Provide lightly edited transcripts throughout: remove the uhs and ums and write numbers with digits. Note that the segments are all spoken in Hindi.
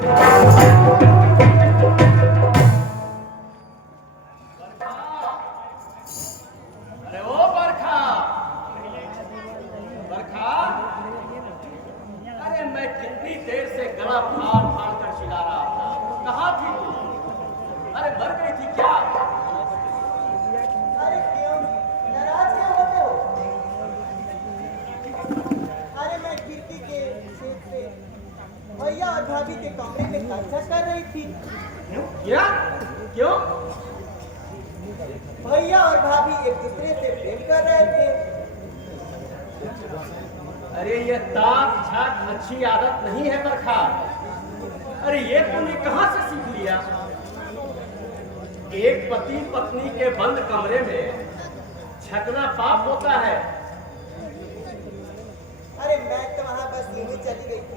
अरे ओ बरखा, बरखा। अरे मैं कितनी देर से गला फाड़ फाड़ कर चिल्ला रहा था, कहाँ थी तू? अरे मर गई थी क्या? अरे क्यों नाराज क्यों होते हो? अरे मैं खिड़की के छेद से भैया और भाभी के कमरे में चर्चा कर रही थी। क्या? क्यों? भैया और भाभी एक दूसरे से प्रेम कर रहे थे। अरे ये ताक झाक अच्छी आदत नहीं है बरखा। अरे ये तूने कहाँ से सीख लिया? एक पति पत्नी के बंद कमरे में झगड़ा पाप होता है। अरे मैं तो वहां बस यूं ही चली गई थी।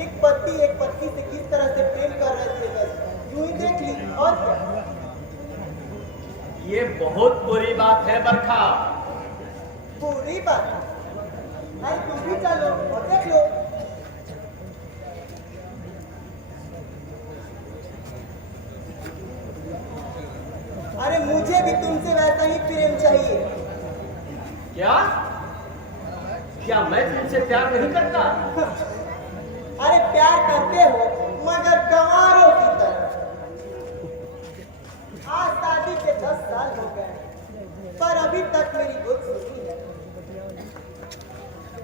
एक पति एक पत्नी से किस तरह से प्रेम कर रहे थे, बस यूं ही देख ली। और क्या? ये बहुत बुरी बात है बरखा। बुरी बात? अरे तुम भी चलो और देख लो। अरे मुझे भी तुमसे वैसा ही प्रेम चाहिए। क्या? क्या मैं तुमसे प्यार नहीं करता? अरे प्यार करते हो मगर गंवारों की तरह। आज शादी के 10 साल हो गए पर अभी तक मेरी गोद सुनी है।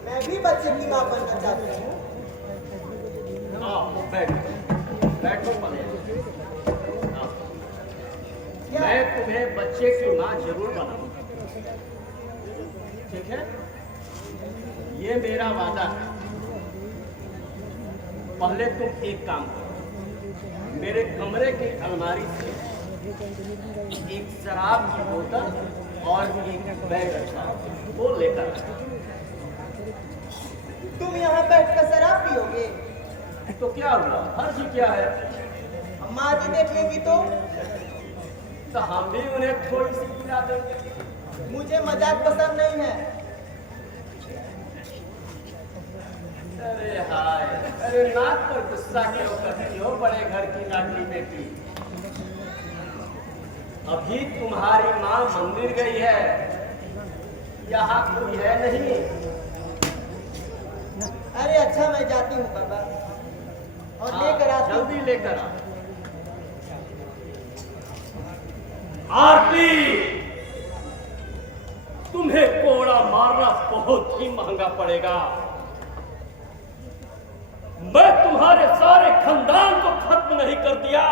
मैं भी बच्चे की मां बनना चाहती हूँ। बैठो बैठो पहले। मैं तुम्हें बच्चे की मां जरूर बनाऊंगा, ठीक है? ये मेरा वादा है। पहले तुम एक काम करो, मेरे कमरे की अलमारी से एक शराब की बोतल और एक बैग रखा, वो लेकर आओ। तुम यहाँ बैठकर शराब पियोगे? तो क्या हुआ, हर्ज क्या है? माँ जी देख लेगी तो हम भी उन्हें थोड़ी सी पिला देंगे। मुझे मजाक पसंद नहीं है। अरे हाय, अरे नाक पर गुस्सा क्यों करती हो बड़े घर की लाडली बेटी? अभी तुम्हारी माँ मंदिर गई है, यहाँ कोई है नहीं। अरे अच्छा मैं जाती हूँ बाबा और लेकर आती हूँ। जल्दी लेकर आ। आरती, तुम्हें कोड़ा मारना बहुत ही महंगा पड़ेगा। मैं तुम्हारे सारे खानदान को खत्म नहीं कर दिया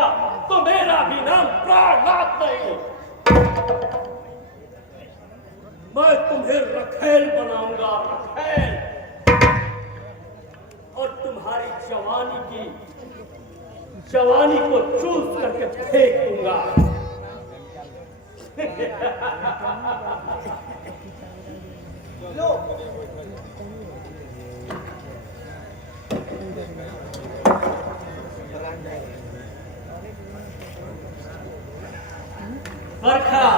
तो मेरा भी नाम प्राणनाथ नहीं। मैं तुम्हें रखेल बनाऊंगा, रखेल, और तुम्हारी जवानी को चूस करके फेंक दूंगा। लो बरखा,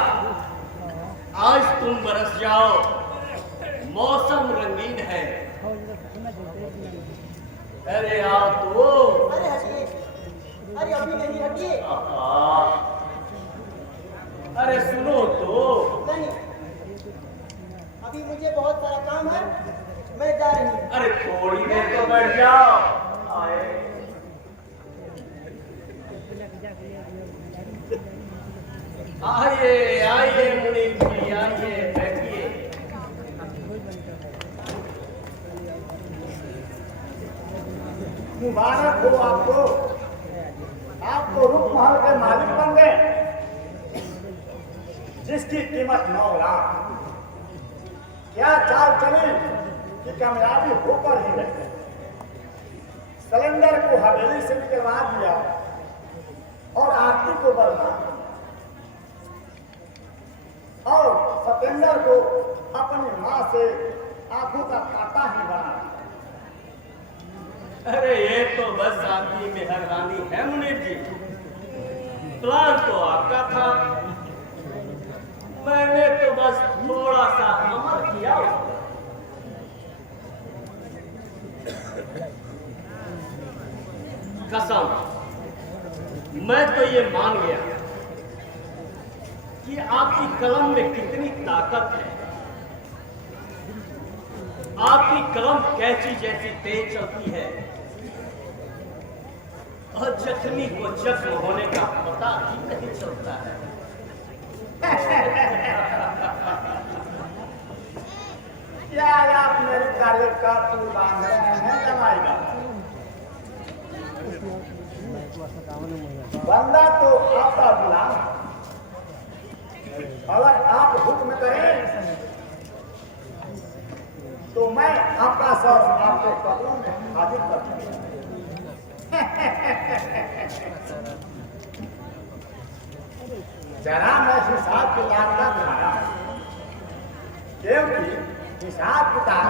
आज तुम बरस जाओ, मौसम रंगीन है। अरे आओ तो। अरे हटिए, अरे अभी नहीं हटिए। अरे सुनो तो। नहीं, अभी मुझे बहुत सारा काम है, मैं जा रही हूँ। अरे थोड़ी देर तो बैठ जाओ। आए आइए आइए मुनीम जी, आइए बैठिए। मुबारक हो आपको, आप तो रुक महल के मालिक बन गए, जिसकी कीमत 9 लाख। क्या चाल चली कि कामयाबी होकर ही रही। सिलेंडर को हवेली से निकलवा दिया और आरती को बदला और सतेंद्र को अपनी मां से आंखों का कांटा ही बना। अरे ये तो बस आपकी मेहरबानी है मुनीर जी। प्लान तो आपका था, मैंने तो बस थोड़ा सा अमल किया। कसम, मैं तो ये मान गया कि आपकी कलम में कितनी ताकत है। आपकी कलम कैंची जैसी तेज चलती है और जख्मी को जख्म होने का पता ही नहीं चलता है। क्या आप मेरी तारीफ का पुल बांध रहे हैं जमाई बाबू? बंदा तो आपका गुलाम है। अगर आप हुक्म करें तो मैं आपका सर आपके कदमों में हाजिर कर दूंगा। जरा मैं हिसाब किताब का बनाया, क्योंकि हिसाब किताब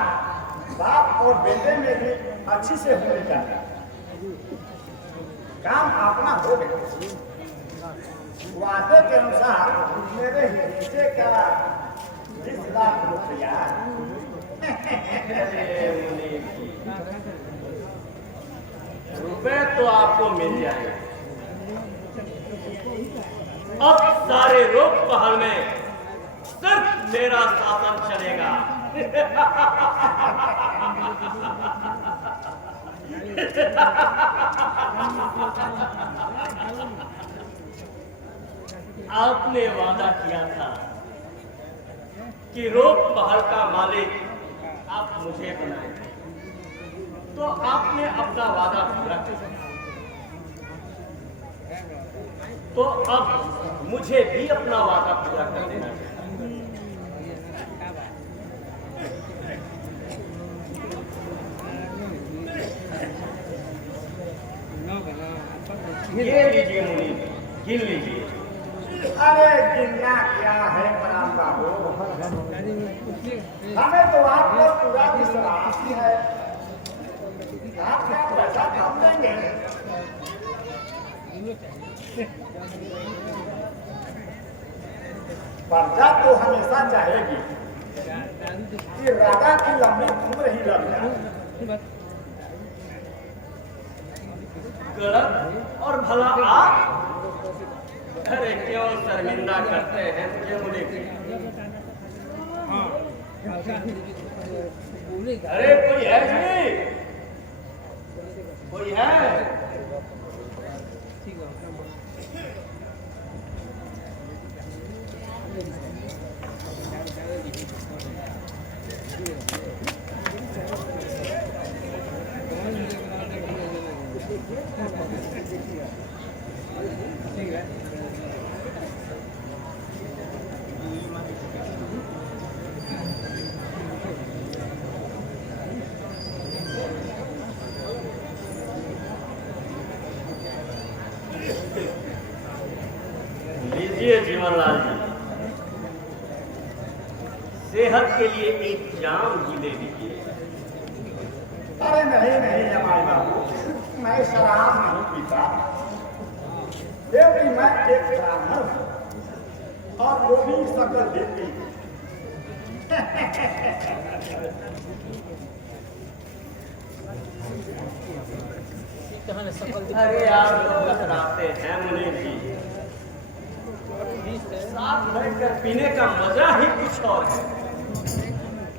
बाप और बेटे में भी अच्छी से होनी चाहिए। काम अपना हो गया। वादे के अनुसार मेरे हिस्से का 20 लाख रुपया। रुपए तो आपको मिल जाएंगे। अब सारे रोक पहल में सिर्फ मेरा शासन चलेगा। आपने वादा किया था कि रोक पहल का मालिक आप मुझे बनाएंगे, तो आपने अपना वादा पूरा किया। तो अब मुझे भी अपना वादा पूरा कर देना चाहिए। ये लीजिए मुनि, गिन लीजिए। अरे गिनना क्या है बराम बाबू? हमें तो आप लोग पूरा विश्वास है। आप क्या पैसा कम देंगे? प्रजा तो हमेशा चाहेगी कि राजा की लंबी उम्र ही लग जाए। गलत और भला आप? अरे क्यों शर्मिंदा करते हैं मुझे मुनि? अरे कोई है जी? कोई है? लीजिए जीवनलाल जी, सेहत के लिए एक जाम ही ले लीजिए। अरे नहीं नहीं जमाई बाबू, मैं शराब नहीं पीता, क्योंकि मैं एक ब्राह्मण हूँ और वो भी सकल देती। अरे आप लोग कतराते हैं मुनि जी। साथ बैठकर पीने का मजा ही कुछ और है,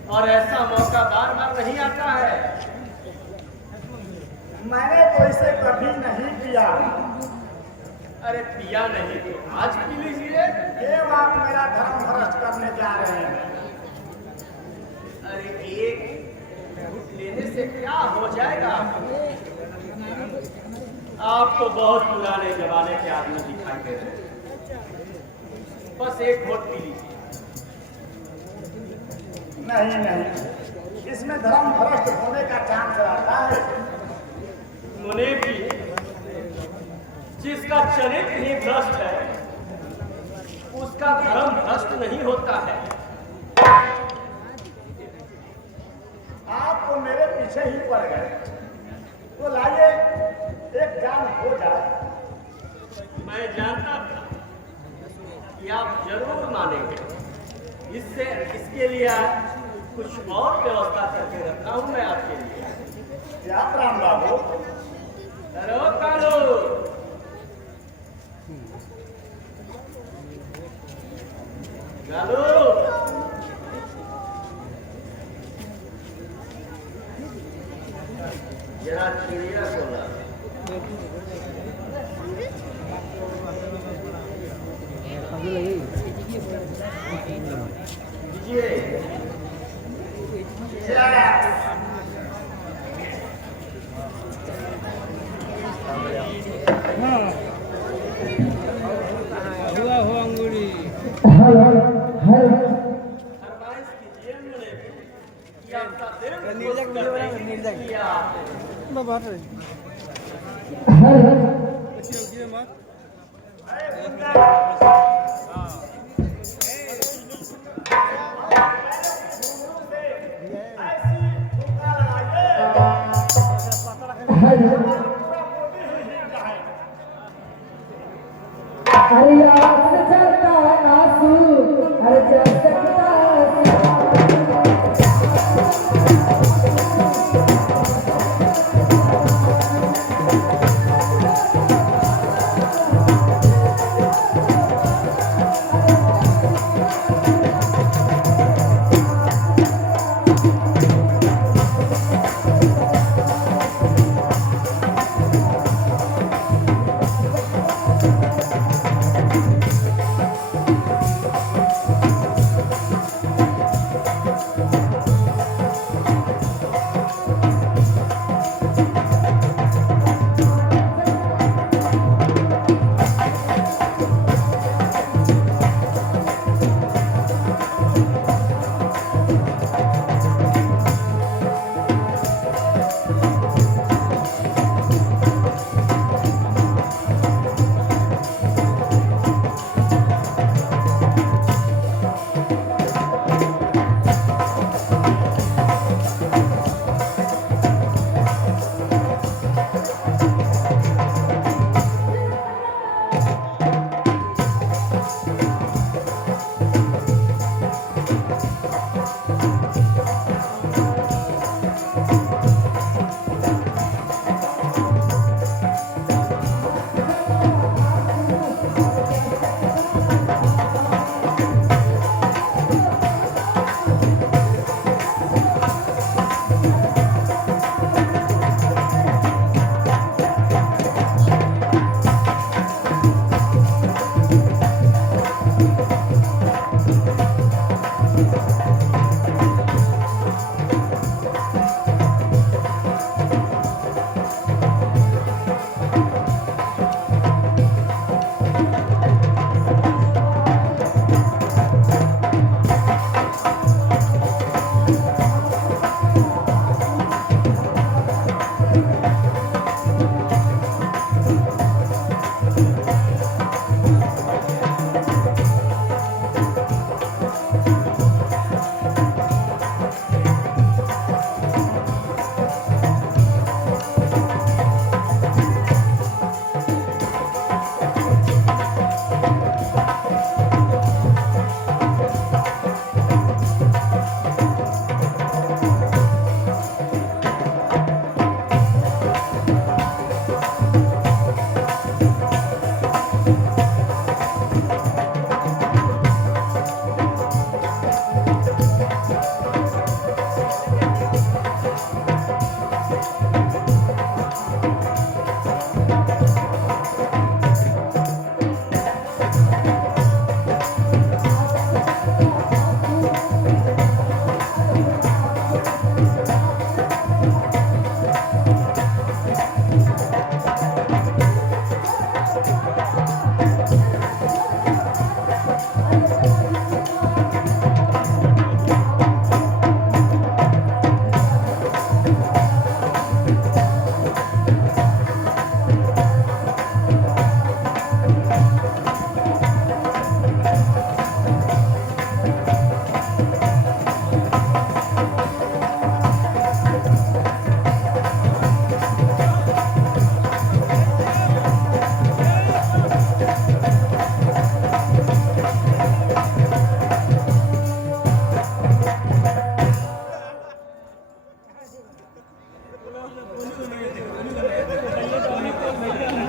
और ऐसा मौका बार बार नहीं आता है। मैंने तो इसे कभी नहीं पिया। अरे पिया नहीं तो आज पी लीजिए। ये आप मेरा धर्म भ्रष्ट करने जा रहे हैं। अरे एक घूंट लेने से क्या हो जाएगा? आप तो बहुत पुराने जमाने के आदमी दिखाई दे रहे हैं। बस एक घोट पी लीजिए। नहीं नहीं, इसमें धर्म भ्रष्ट होने का चांस रहता है। मुनि जी, जिसका चरित्र ही भ्रष्ट है उसका धर्म भ्रष्ट नहीं होता है। आप तो मेरे पीछे ही पड़ गए, तो लाइए एक काम हो जाए। मैं जानता था कि आप जरूर मानेंगे। इसके लिए कुछ और व्यवस्था करके रखा हूं मैं आपके लिए। क्या राम बाबू? अरे ओ कालू कालू जरा चिड़िया को ला दीजिए फरमाइश कीजिए मेरे कि आपका दिल खुश करने के लिए आप अरे आस चलता आंसू अरे चलता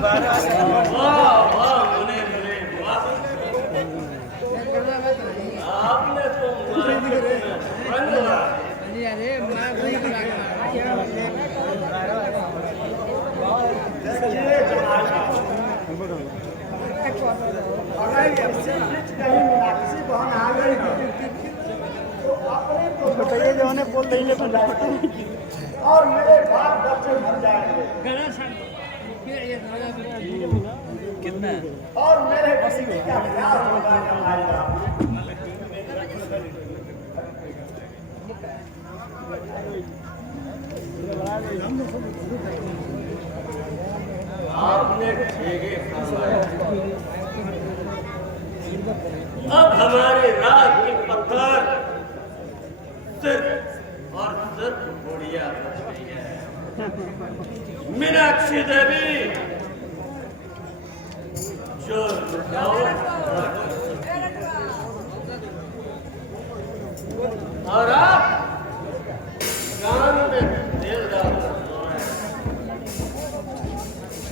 वाह वाह मुने मुने वाह, आपने तो रंग ला। देखिए जमाल अगर इससे कुछ कहीं मीनाक्षी बहन आ गई तो अपने तो छोटे जो ने बोल रही है और मेरे बाप दर्द से मर जाएंगे कितना और मेरे किसी का क्या होगा जमाएगा। आपने ठेके फरमाया। अब हमारे रात के पत्थर सिर्फ और सिर्फ बुढ़िया बच गई है, मीनाक्षी देवी, जो रुकावट और आप कान में तेल डाल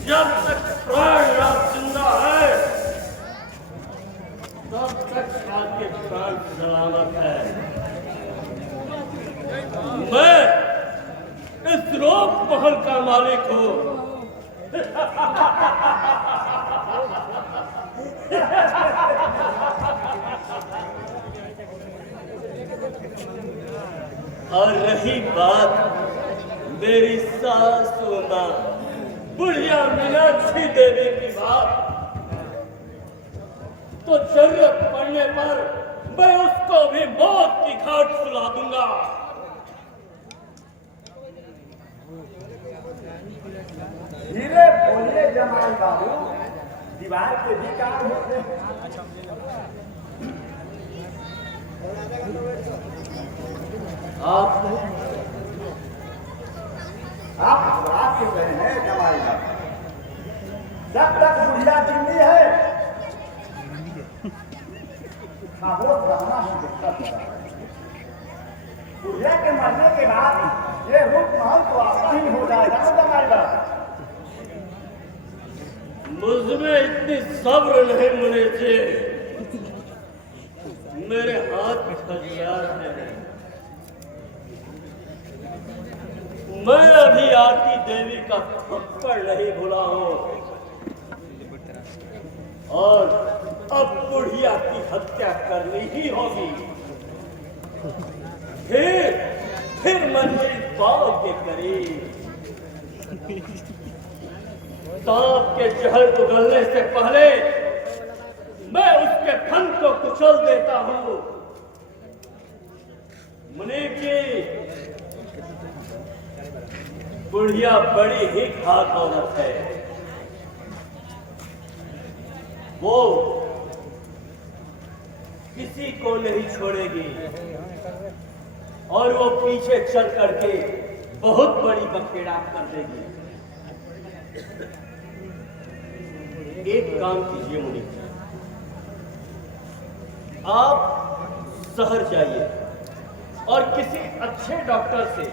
जब तक प्राण जिंदा है तब तक आपके प्राण सलामत है। मैं इस रोक महल का मालिक हूँ। और रही बात मेरी सासू माँ बुढ़िया मीनाक्षी देवी की बात, तो जरूरत पड़ने पर मैं उसको भी मौत की घाट सुला दूंगा। धीरे बोलिए जमाल बाबू, दीवार के भी काम होते हैं। आप बात क्यों कहे हैं जमाल बाबू? जब तक बुढ़िया जिंदी है खामोश रहना ही दिक्कत है। बुढ़िया के मरने के बाद ये रूप महल तो आपका ही हो जाएगा ना जमाल बाबू। मुझमें इतनी सब्र नहीं मुने से, मेरे हाथ हथियार है। मैं अभी आरती देवी का थप्पड़ नहीं भुला हूं और अब बुढ़िया की हत्या करनी ही होगी। फिर मंजिल पाव के करीब। सांप के जहर उगलने से पहले मैं उसके फन को कुचल देता हूं। मुनीब जी, बुढ़िया बड़ी ही खास औरत है। वो किसी को नहीं छोड़ेगी और वो पीछे चल करके बहुत बड़ी बखेड़ा कर देगी। एक काम कीजिए मुनीब जी, आप शहर जाइए और किसी अच्छे डॉक्टर से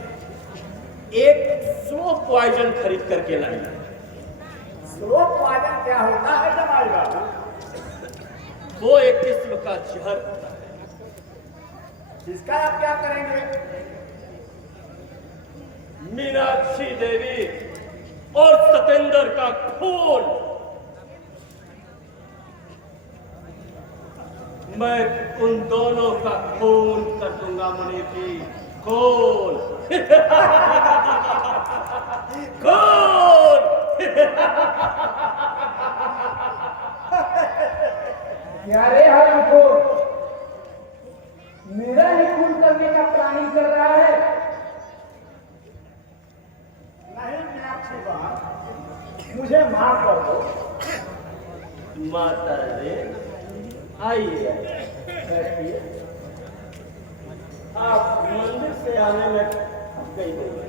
एक स्लो पॉइजन खरीद करके लाइए। स्लो पॉइजन क्या होता है जमाल बाबू? वो एक किस्म का जहर होता है। इसका आप क्या करेंगे? मीनाक्षी देवी और सतेंद्र का खून मैं उन दोनों का खून कर दूंगा मुनीब जी, खून। खून। क्या रे हरामखोर, मेरा ही खून करने का प्लानिंग कर रहा है? नहीं मीनाक्षी बहन, मुझे माफ कर दो। माता रे, आइए बैठिए। आप मंदिर से आने में थक गई होंगी।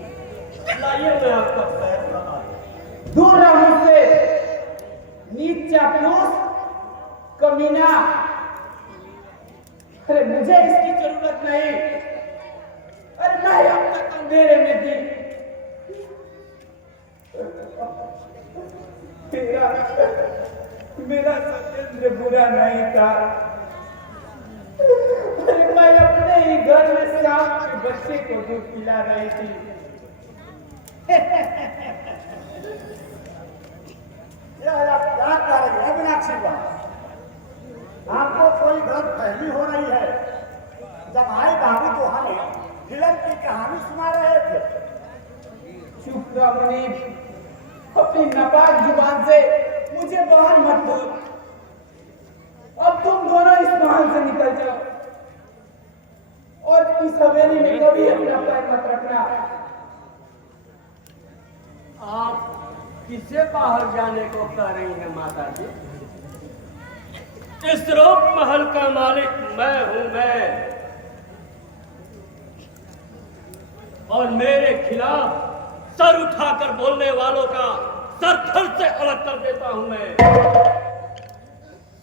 लाइए मैं आपका पैर रहा। दूर रहो मुझसे, नीच चापलूस कमीना। अरे मुझे इसकी जरूरत नहीं। अरे मैं अब तक अंधेरे में थी, मेरा सत्येंद्र बुरा नहीं था। अरे मैं अपने ही घर में सांप के बच्चे को दूध पिला रही थी। यह आप क्या कर रही है मीनाक्षी बा? आपको कोई गलतफहमी हो रही है। जमाई बाबू तो हमें फिल्म की कहानी सुना रहे थे। चुप रहो मुनीब, अपनी नापाक जुबान से मुझे बाहर मत दो। अब तुम दोनों इस महल से निकल जाओ और इस हवेली में कभी अपना पैर मत रखना। आप किसे बाहर जाने को कह रही हैं माता जी? इस रूप महल का मालिक मैं हूं, मैं। और मेरे खिलाफ सर उठाकर बोलने वालों का सर थर से अलग कर देता हूं मैं।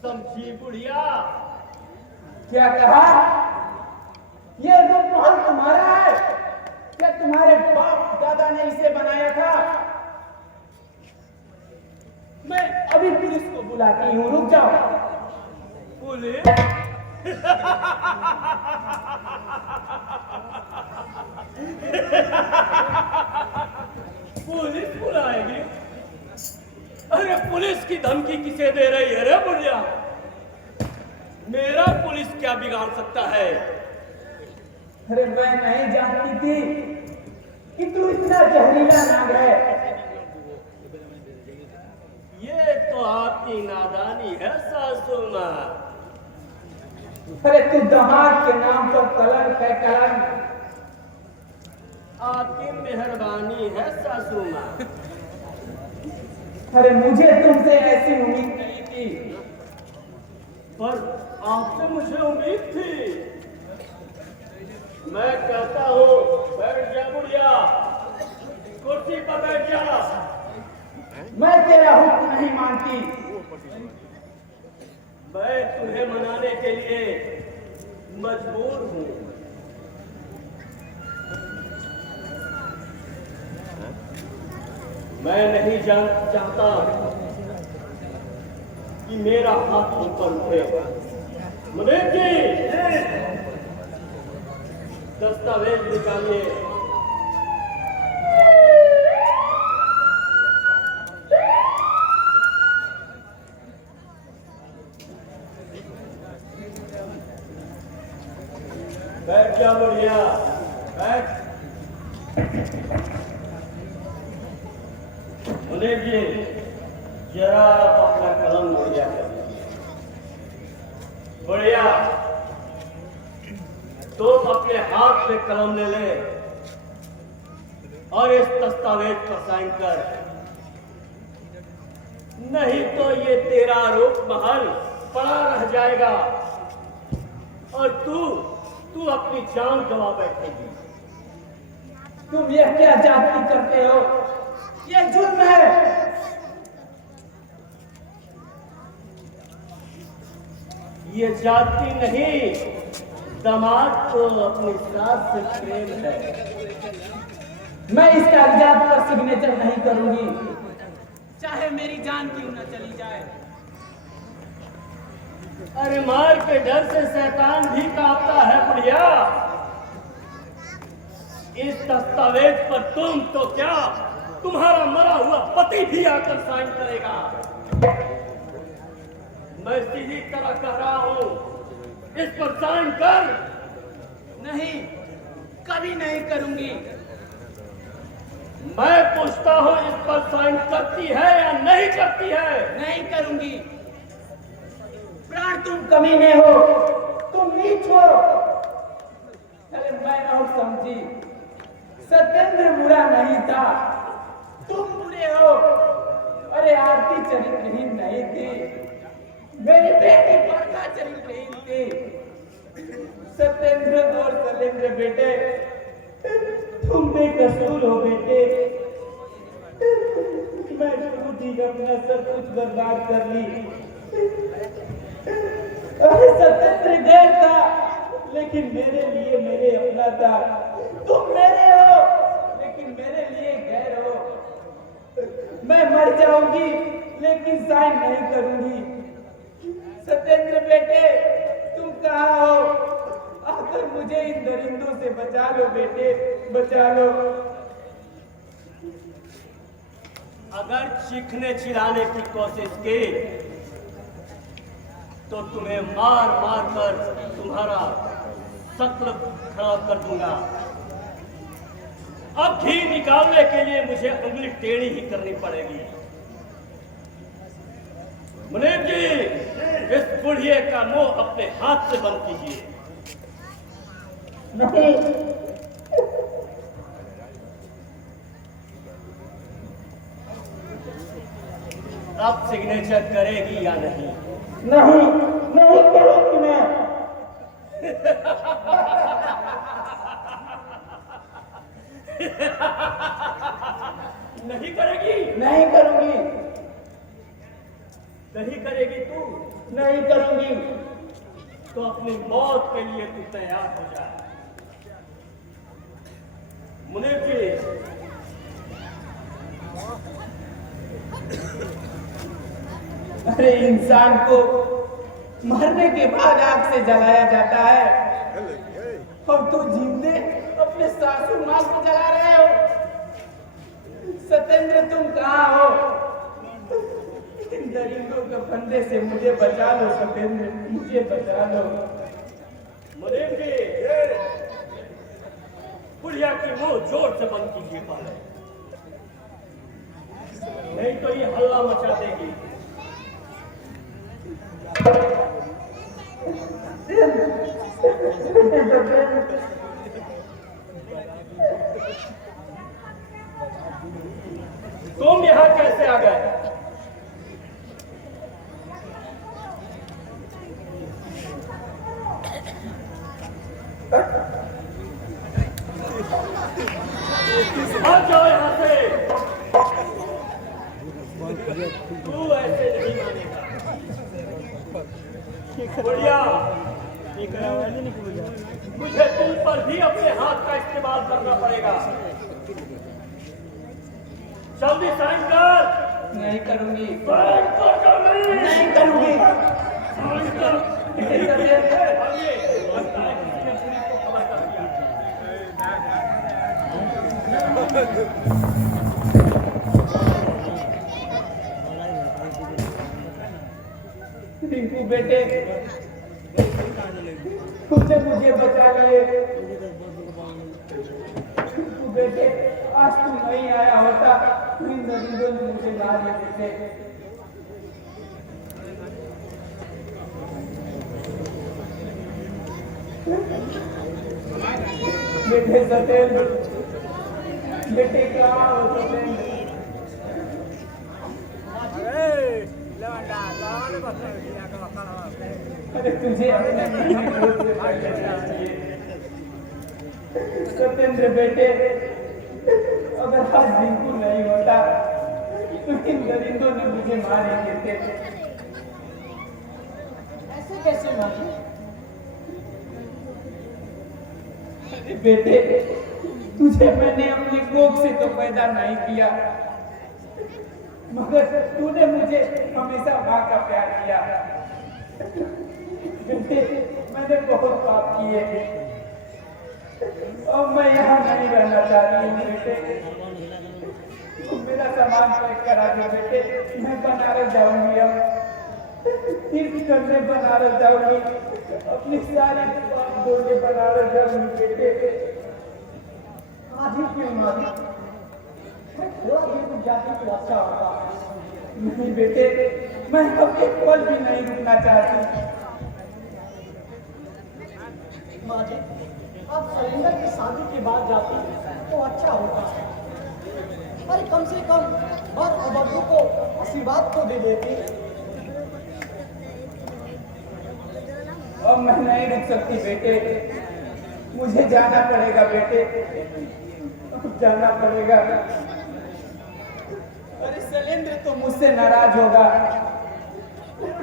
समझी बुढ़िया? क्या कहा? ये रूप महल तुम्हारा है? क्या तुम्हारे बाप दादा ने इसे बनाया था? मैं अभी पुलिस को बुलाती हूँ, रुक जाओ। पुलिस? पुलिस बुलाएगी? अरे पुलिस की धमकी किसे दे रही है रे बुढ़िया? मेरा पुलिस क्या बिगाड़ सकता है? अरे मैं नहीं जानती थी कि तू इतना जहरीला नाग है। ये तो आपकी नादानी है सासू माँ। अरे तू दामाद के नाम पर कलंक है, कलंक। आपकी मेहरबानी है सासू माँ। अरे मुझे तुमसे ऐसी उम्मीद नहीं थी। पर आपसे मुझे उम्मीद थी। मैं कहता हूँ बैठ जा बुढ़िया, कुर्सी पर बैठ जा। मैं तेरा हुक्म नहीं मानती। मैं तुम्हें मनाने के लिए मजबूर हूँ। मैं नहीं चाहता कि मेरा हाथ ऊपर उठे। मुनीब जी, दस्तावेज निकालिए। बैठ जा बढ़िया, बैठ। मुनीब जी, जरा अपना कलम बढ़िया कर। बढ़िया, तुम अपने हाथ में कलम ले ले और इस दस्तावेज पर साइन कर। नहीं तो ये तेरा रूप महल पड़ा रह जाएगा और तू अपनी जान गंवा बैठेगी। तुम यह क्या जाति करते हो? ये जुर्म है। ये जाति नहीं, दामाद को अपनी सास से प्रेम है। मैं इस कागजात पर सिग्नेचर नहीं करूंगी, चाहे मेरी जान क्यों न चली जाए। अरे मार के डर से शैतान भी कांपता है बुढ़िया। इस दस्तावेज पर तुम तो क्या, तुम्हारा मरा हुआ पति भी आकर साइन करेगा। मैं सीधी तरह कह रहा हूं, इस पर साइन कर। नहीं, कभी नहीं करूंगी। मैं पूछता हूं, इस पर साइन करती है या नहीं करती है? नहीं करूंगी। प्राण तुम कमीने हो, तुम नीच हो। अरे मैं और समझी, सत्येंद्र बुरा नहीं था, तुम बुरे हो। अरे आरती चरित्रहीन नहीं थी, मेरी बेटी पर्दा चरित्रहीन थी। सत्येंद्र और शैलेंद्र बेटे, तुम बेकसूर हो बेटे। मैं खुद ही अपना सब कुछ बर्बाद कर ली। अरे सत्येंद्र गैर था, लेकिन मेरे लिए मेरे अपना था। तुम मेरे हो, लेकिन मेरे लिए गैर हो। जाऊंगी लेकिन साइन नहीं करूंगी। सत्येंद्र बेटे, तुम कहाँ हो? आकर मुझे इन दरिंदों से बचा लो बेटे, बचा लो। अगर चीखने चिल्लाने की कोशिश की तो तुम्हें मार मार कर तुम्हारा शक्ल खराब कर दूंगा। अब घी निकालने के लिए मुझे उंगली टेढ़ी ही करनी पड़ेगी। मुनीब जी, इस बुढ़िए का मुंह अपने हाथ से बंद कीजिए। नहीं, अब सिग्नेचर करेगी या नहीं? नहीं, नहीं करूंगी मैं। नहीं करेगी? नहीं करूंगी। नहीं करेगी तू? नहीं करूंगी। तो अपनी मौत के लिए तू तैयार हो जा। मुनीब जी, अरे इंसान को मरने के बाद आग से जलाया जाता है और तू जिंदे अपने सासू मां को जला रहे हो। सत्येंद्र, तुम कहाँ हो? इन दरिंदों के फंदे से मुझे बचा लो सत्येंद्र, मुझे बचा लो। मुनीब जी, बुढ़िया की मुंह जोर से बंद कीजिए पहले, नहीं तो ये हल्ला मचा देगी। तुम यहाँ कैसे आ गए? भाग जाओ यहाँ से। तू ऐसे नहीं मानेगा। बढ़िया, मुझे तुम पर भी अपने हाथ का इस्तेमाल करना पड़ेगा। जल्दी साइन कर। नहीं करूंगी। साइन कर जल्दी। नहीं करूंगी। साइन कर। भागिए, लगता है किसी ने पुलिस को खबर कर दिया। रिंकू बेटे, तुझे मुझे बचा लिए। रिंकू बेटे, आज तू नहीं आया होता तो इन दरिंदों ने मुझे मार देते थे। बेटे सत्येंद्र, बेटे कहाँ हो सत्येंद्र? अरे तुझे अपने सत्येंद्र बेटे, अगर आज रिंकू नहीं होता तो इन दरिंदों ने मुझे मार ही देते। ऐसे कैसे मारे? अरे बेटे, तुझे मैंने अपनी कोख से तो पैदा नहीं किया, मगर तूने मुझे हमेशा माँ का प्यार किया। बेटे, मैंने बहुत पाप किए और मैं यहाँ नहीं रहना चाहती हूँ बेटे। तुम मेरा सामान पैक करा दो बेटे, मैं बनारस जाऊंगी। अब तीर्थ करने बनारस जाऊंगी, अपनी सारी बात बोल के बनारस जाऊंगी बेटे। आज ही क्यों मारी? मैं थोड़ा ये रुक जाती तो अच्छा होता। नहीं बेटे, मैं अब एक पल भी नहीं रुकना चाहती। माँ जी, आप सरेंडर की शादी के बाद जाती तो अच्छा होता। अरे कम से कम और अबू को आशीर्वाद तो दे देती। अब मैं नहीं रुक सकती बेटे, मुझे जाना पड़ेगा बेटे, अब जाना पड़ेगा। अरे शैलेंद्र तो मुझसे नाराज होगा,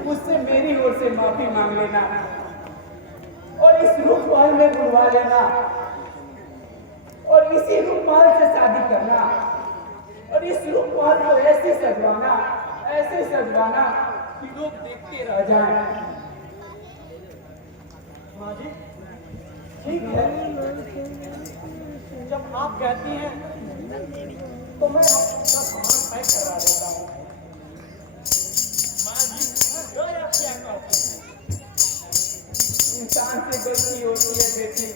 मुझसे मेरी ओर से माफी मांग लेना और इस रूपमाल में बुलवा लेना और इसी रूपमाल से शादी करना और इस रूपमाल को ऐसे सजवाना ऐसे सजवाना कि लोग देख के रह जाए। माँ जी ठीक है, जब आप कहती हैं तो मैं अपना सामान पैक करवा देता हूँ। माँ जी जो आप क्या कहती हैं? इंसान से गलती होती है बेटी,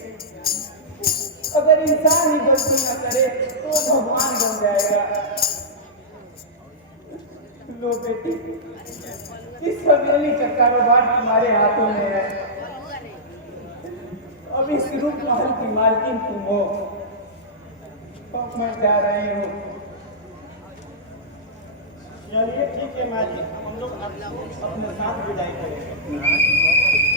अगर इंसान ही गलती न करे तो भगवान बन जाएगा। लो बेटी, इस हवेली का कारोबार तुम्हारे हाथों में है। अब इस रूप महल की मालकिन तुम हो। अब मैं जा रही हूँ। चलिए ठीक है माँ जी, हम लोग अपने साथ विदाई करेंगे।